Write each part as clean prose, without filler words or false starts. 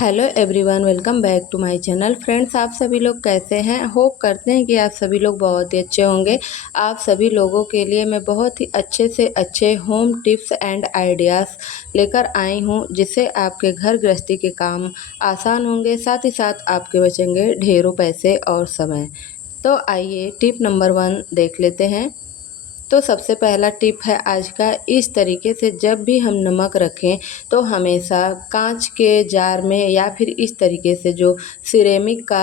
Hello everyone, welcome back to my channel. Friends, आप सभी लोग कैसे हैं? होप करते हैं कि आप सभी लोग बहुत ही अच्छे होंगे। आप सभी लोगों के लिए मैं बहुत ही अच्छे से अच्छे होम टिप्स एंड आइडियाज़ लेकर आई हूं, जिससे आपके घर गृहस्थी के काम आसान होंगे, साथ ही साथ आपके बचेंगे ढेरों पैसे और समय। तो आइए टिप नंबर 1 देख लेते हैं। तो सबसे पहला टिप है आज का, इस तरीके से जब भी हम नमक रखें तो हमेशा कांच के जार में या फिर इस तरीके से जो सिरेमिक का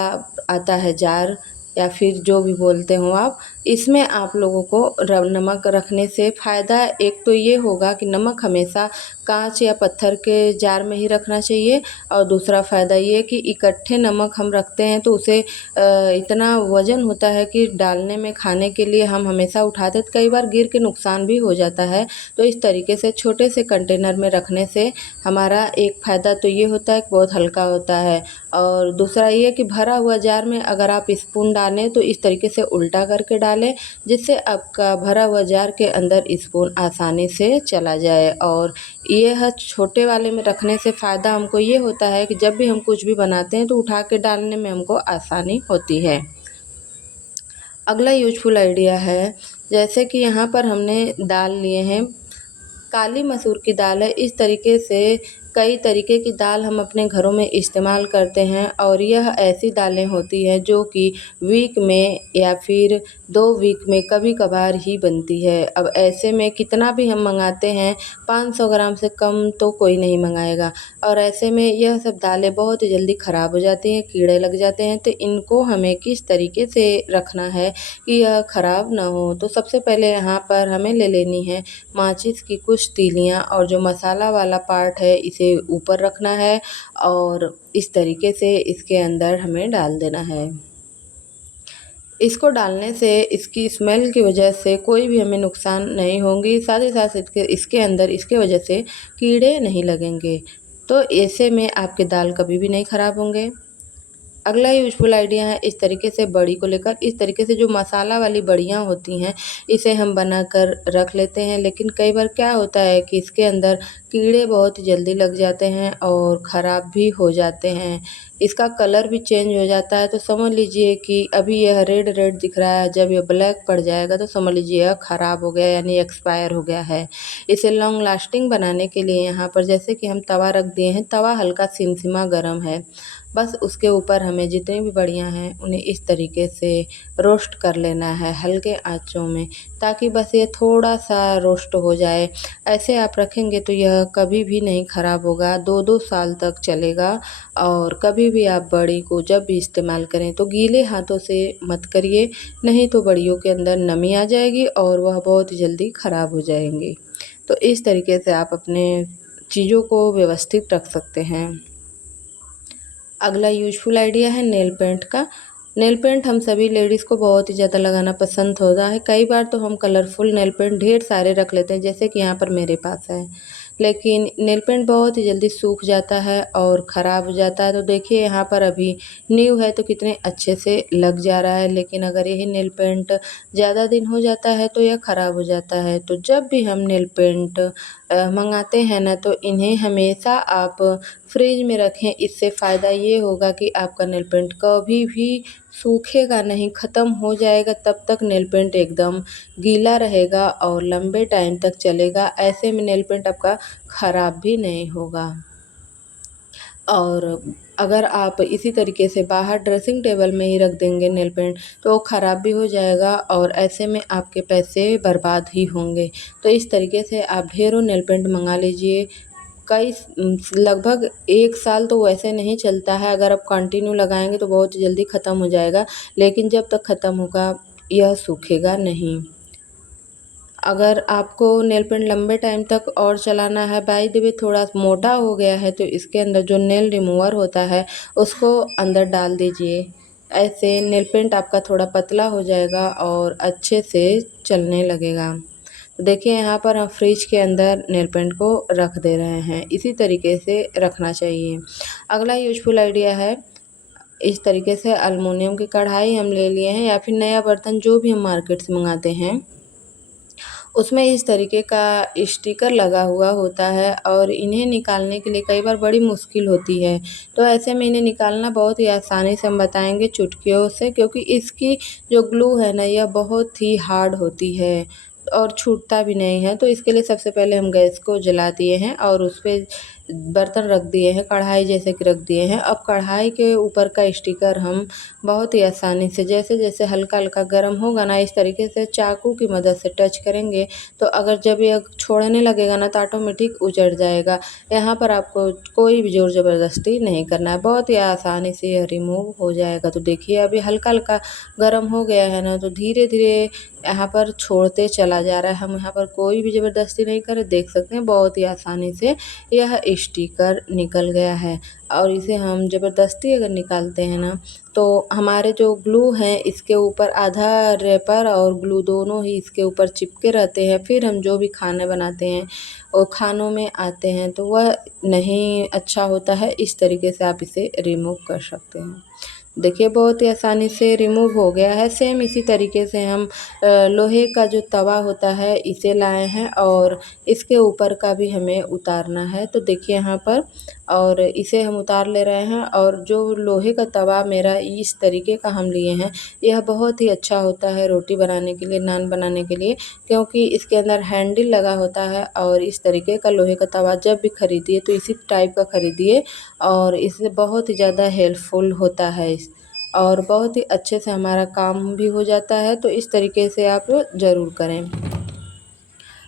आता है जार या फिर जो भी बोलते हो आप, इसमें आप लोगों को नमक रखने से फ़ायदा एक तो ये होगा कि नमक हमेशा कांच या पत्थर के जार में ही रखना चाहिए। और दूसरा फ़ायदा ये कि इकट्ठे नमक हम रखते हैं तो उसे इतना वज़न होता है कि डालने में खाने के लिए हम हमेशा उठाते तो कई बार गिर के नुकसान भी हो जाता है। तो इस तरीके से छोटे से कंटेनर में रखने से हमारा एक फ़ायदा तो ये होता है कि बहुत हल्का होता है, और दूसरा ये कि भरा हुआ जार में अगर आप स्पून डालें तो इस तरीके से उल्टा करके डालें, जिससे आपका भरा हुआ जार के अंदर स्पून आसानी से चला जाए। और यह छोटे वाले में रखने से फ़ायदा हमको ये होता है कि जब भी हम कुछ भी बनाते हैं तो उठा के डालने में हमको आसानी होती है। अगला यूज़फुल आइडिया है, जैसे कि यहाँ पर हमने दाल लिए हैं, काली मसूर की दाल है। इस तरीके से कई तरीके की दाल हम अपने घरों में इस्तेमाल करते हैं, और यह ऐसी दालें होती हैं जो कि वीक में या फिर 2 वीक में कभी-कभार ही बनती है। अब ऐसे में कितना भी हम मंगाते हैं, 500 ग्राम से कम तो कोई नहीं मंगाएगा, और ऐसे में यह सब दालें बहुत ही जल्दी ख़राब हो जाती हैं, कीड़े लग जाते हैं। तो इनको हमें किस तरीके से रखना है कि यह ख़राब ना हो। तो सबसे पहले यहाँ पर हमें ले लेनी है माचिस की कुछ तीलियाँ, और जो मसाला वाला पार्ट है इसे ऊपर रखना है, और इस तरीके से इसके अंदर हमें डाल देना है। इसको डालने से इसकी स्मेल की वजह से कोई भी हमें नुकसान नहीं होंगी, साथ ही साथ इसके अंदर इसके वजह से कीड़े नहीं लगेंगे। तो ऐसे में आपके दाल कभी भी नहीं ख़राब होंगे। अगला यूज़फुल आइडिया है इस तरीके से बड़ी को लेकर। इस तरीके से जो मसाला वाली बड़ियाँ होती हैं, इसे हम बनाकर रख लेते हैं, लेकिन कई बार क्या होता है कि इसके अंदर कीड़े बहुत जल्दी लग जाते हैं और ख़राब भी हो जाते हैं। इसका कलर भी चेंज हो जाता है, तो समझ लीजिए कि अभी यह रेड रेड दिख रहा है, जब यह ब्लैक पड़ जाएगा तो समझ लीजिए यह ख़राब हो गया, यानी एक्सपायर हो गया है। इसे लॉन्ग लास्टिंग बनाने के लिए यहाँ पर जैसे कि हम तवा रख दिए हैं, तवा हल्का सिमसिमा गर्म है, बस उसके ऊपर हमें जितनी भी बड़ियाँ हैं उन्हें इस तरीके से रोस्ट कर लेना है हल्के आंचों में, ताकि बस ये थोड़ा-सा रोस्ट हो जाए। ऐसे आप रखेंगे तो यह कभी भी नहीं ख़राब होगा, 2-2 साल तक चलेगा। और कभी भी आप बड़ी को जब भी इस्तेमाल करें तो गीले हाथों से मत करिए, नहीं तो बड़ियों के अंदर नमी आ जाएगी और वह बहुत ही जल्दी ख़राब हो जाएँगी। तो इस तरीके से आप अपने चीज़ों को व्यवस्थित रख सकते हैं। अगला यूज़फुल आइडिया है नेल पेंट का। नेल पेंट हम सभी लेडीज़ को बहुत ही ज़्यादा लगाना पसंद होता है। कई बार तो हम कलरफुल नेल पेंट ढेर सारे रख लेते हैं, जैसे कि यहाँ पर मेरे पास है। लेकिन नेल पेंट बहुत ही जल्दी सूख जाता है और ख़राब हो जाता है। तो देखिए यहाँ पर अभी न्यू है तो कितने अच्छे से लग जा रहा है, लेकिन अगर यही नेल पेंट ज़्यादा दिन हो जाता है तो यह ख़राब हो जाता है। तो जब भी हम नेल पेंट मंगाते हैं ना, तो इन्हें हमेशा आप फ्रिज में रखें। इससे फ़ायदा ये होगा कि आपका नेल पेंट कभी भी सूखेगा नहीं, ख़त्म हो जाएगा तब तक नेल पेंट एकदम गीला रहेगा और लंबे टाइम तक चलेगा। ऐसे में नेल पेंट आपका ख़राब भी नहीं होगा। और अगर आप इसी तरीके से बाहर ड्रेसिंग टेबल में ही रख देंगे नेल पेंट तो वो ख़राब भी हो जाएगा, और ऐसे में आपके पैसे बर्बाद ही होंगे। तो इस तरीके से आप ढेरों नेल पेंट मंगा लीजिए। लगभग 1 साल तो वैसे नहीं चलता है, अगर आप कंटिन्यू लगाएँगे तो बहुत जल्दी ख़त्म हो जाएगा, लेकिन जब तक ख़त्म होगा यह सूखेगा नहीं। अगर आपको नेल पेंट लंबे टाइम तक और चलाना है, बाय द वे थोड़ा मोटा हो गया है, तो इसके अंदर जो नेल रिमूवर होता है उसको अंदर डाल दीजिए। ऐसे नेल पेंट आपका थोड़ा पतला हो जाएगा और अच्छे से चलने लगेगा। तो देखिए यहाँ पर हम फ्रिज के अंदर नेल पेंट को रख दे रहे हैं, इसी तरीके से रखना चाहिए। अगला यूज़फुल आइडिया है, इस तरीके से एल्युमिनियम की कढ़ाई हम ले लिए हैं या फिर नया बर्तन जो भी हम मार्केट से मंगाते हैं, उसमें इस तरीके का स्टिकर लगा हुआ होता है और इन्हें निकालने के लिए कई बार बड़ी मुश्किल होती है। तो ऐसे में इन्हें निकालना बहुत ही आसानी से हम बताएँगे चुटकियों से, क्योंकि इसकी जो ग्लू है ना यह बहुत ही हार्ड होती है और छूटता भी नहीं है। तो इसके लिए सबसे पहले हम गैस को जला दिए हैं और उस पे बर्तन रख दिए हैं, कढ़ाई जैसे कि रख दिए हैं। अब कढ़ाई के ऊपर का स्टिकर हम बहुत ही आसानी से जैसे-जैसे हल्का-हल्का गर्म होगा ना, इस तरीके से चाकू की मदद से टच करेंगे, तो अगर जब यह छोड़ने लगेगा ना तो ऑटोमेटिक उजड़ जाएगा। यहाँ पर आपको कोई भी ज़ोर ज़बरदस्ती नहीं करना है, बहुत ही आसानी से यह रिमूव हो जाएगा। तो देखिए अभी हल्का-हल्का गर्म हो गया है ना, तो धीरे-धीरे यहाँ पर छोड़ते चला जा रहा है। हम यहाँ पर कोई भी ज़बरदस्ती नहीं कर रहे, देख सकते हैं बहुत ही आसानी से यह स्टिकर निकल गया है। और इसे हम ज़बरदस्ती अगर निकालते हैं ना, तो हमारे जो ग्लू हैं इसके ऊपर आधा रैपर और ग्लू दोनों ही इसके ऊपर चिपके रहते हैं। फिर हम जो भी खाना बनाते हैं और खानों में आते हैं तो वह नहीं अच्छा होता है। इस तरीके से आप इसे रिमूव कर सकते हैं। देखिए बहुत ही आसानी से रिमूव हो गया है। सेम इसी तरीके से हम लोहे का जो तवा होता है इसे लाए हैं और इसके ऊपर का भी हमें उतारना है। तो देखिए यहाँ पर और इसे हम उतार ले रहे हैं और जो लोहे का तवा मेरा इस तरीके का हम लिए हैं, यह बहुत ही अच्छा होता है रोटी बनाने के लिए, नान बनाने के लिए, क्योंकि इसके अंदर हैंडल लगा होता है। और इस तरीके का लोहे का तवा जब भी खरीदिए तो इसी टाइप का खरीदिए और इससे बहुत ही ज़्यादा हेल्पफुल होता है और बहुत ही अच्छे से हमारा काम भी हो जाता है। तो इस तरीके से आप ज़रूर करें।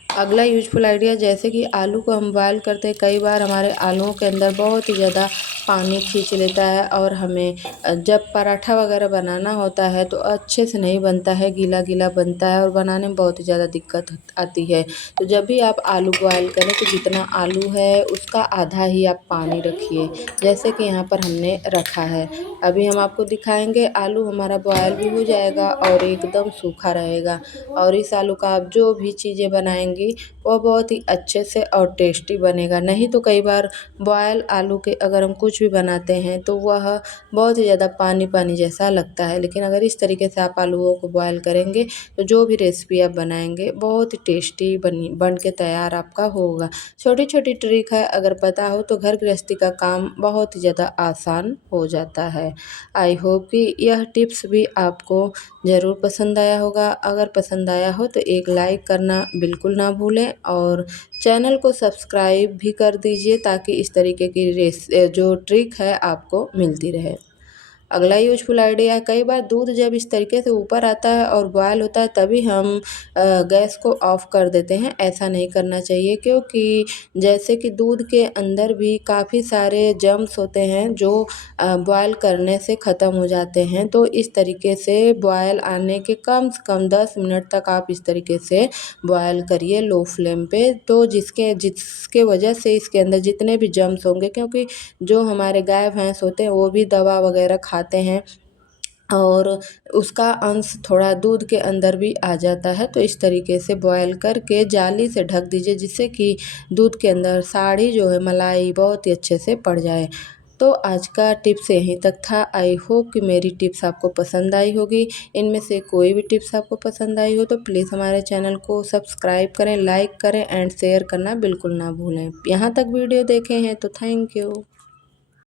अगला यूज़फुल आइडिया, जैसे कि आलू को हम बॉयल करते हैं, कई बार हमारे आलूओं के अंदर बहुत ही ज़्यादा पानी खींच लेता है और हमें जब पराठा वगैरह बनाना होता है तो अच्छे से नहीं बनता है, गीला-गीला बनता है और बनाने में बहुत ही ज़्यादा दिक्कत आती है। तो जब भी आप आलू बॉयल करें तो जितना आलू है उसका आधा ही आप पानी रखिए, जैसे कि यहाँ पर हमने रखा है। अभी हम आपको दिखाएँगे, आलू हमारा बॉयल भी हो जाएगा और एकदम सूखा रहेगा और इस आलू का आप जो भी चीज़ें बनाएँगी वह बहुत ही अच्छे से और टेस्टी बनेगा। नहीं तो कई बार बॉयल आलू के अगर हम कुछ भी बनाते हैं तो वह बहुत ही ज़्यादा पानी-पानी जैसा लगता है। लेकिन अगर इस तरीके से आप आलूओं को बॉयल करेंगे तो जो भी रेसिपी आप बनाएँगे बहुत ही टेस्टी बन के तैयार आपका होगा। छोटी-छोटी ट्रिक है, अगर पता हो तो घर गृहस्थी का काम बहुत ही ज़्यादा आसान हो जाता है। आई होप कि यह टिप्स भी आपको ज़रूर पसंद आया होगा। अगर पसंद आया हो तो एक लाइक करना बिल्कुल ना भूलें और चैनल को सब्सक्राइब भी कर दीजिए, ताकि इस तरीके की जो ट्रिक है आपको मिलती रहे। अगला यूज़फुल आइडिया है, कई बार दूध जब इस तरीके से ऊपर आता है और बॉयल होता है तभी हम गैस को ऑफ़ कर देते हैं। ऐसा नहीं करना चाहिए, क्योंकि जैसे कि दूध के अंदर भी काफ़ी सारे जर्म्स होते हैं जो बॉयल करने से ख़त्म हो जाते हैं। तो इस तरीके से बॉयल आने के कम से कम 10 मिनट तक आप इस तरीके से बॉयल करिए लो फ्लेम पे, तो जिसके वजह से इसके अंदर जितने भी जर्म्स होंगे, क्योंकि जो हमारे गाय भैंस होते हैं वो भी दवा वगैरह खाते हैं और उसका अंश थोड़ा दूध के अंदर भी आ जाता है। तो इस तरीके से बॉयल करके जाली से ढक दीजिए, जिससे कि दूध के अंदर साड़ी जो है मलाई बहुत ही अच्छे से पड़ जाए। तो आज का टिप्स यहीं तक था। आई होप कि मेरी टिप्स आपको पसंद आई होगी। इनमें से कोई भी टिप्स आपको पसंद आई हो तो प्लीज़ हमारे चैनल को सब्सक्राइब करें, लाइक करें एंड शेयर करना बिल्कुल ना भूलें। यहाँ तक वीडियो देखे हैं तो थैंक यू।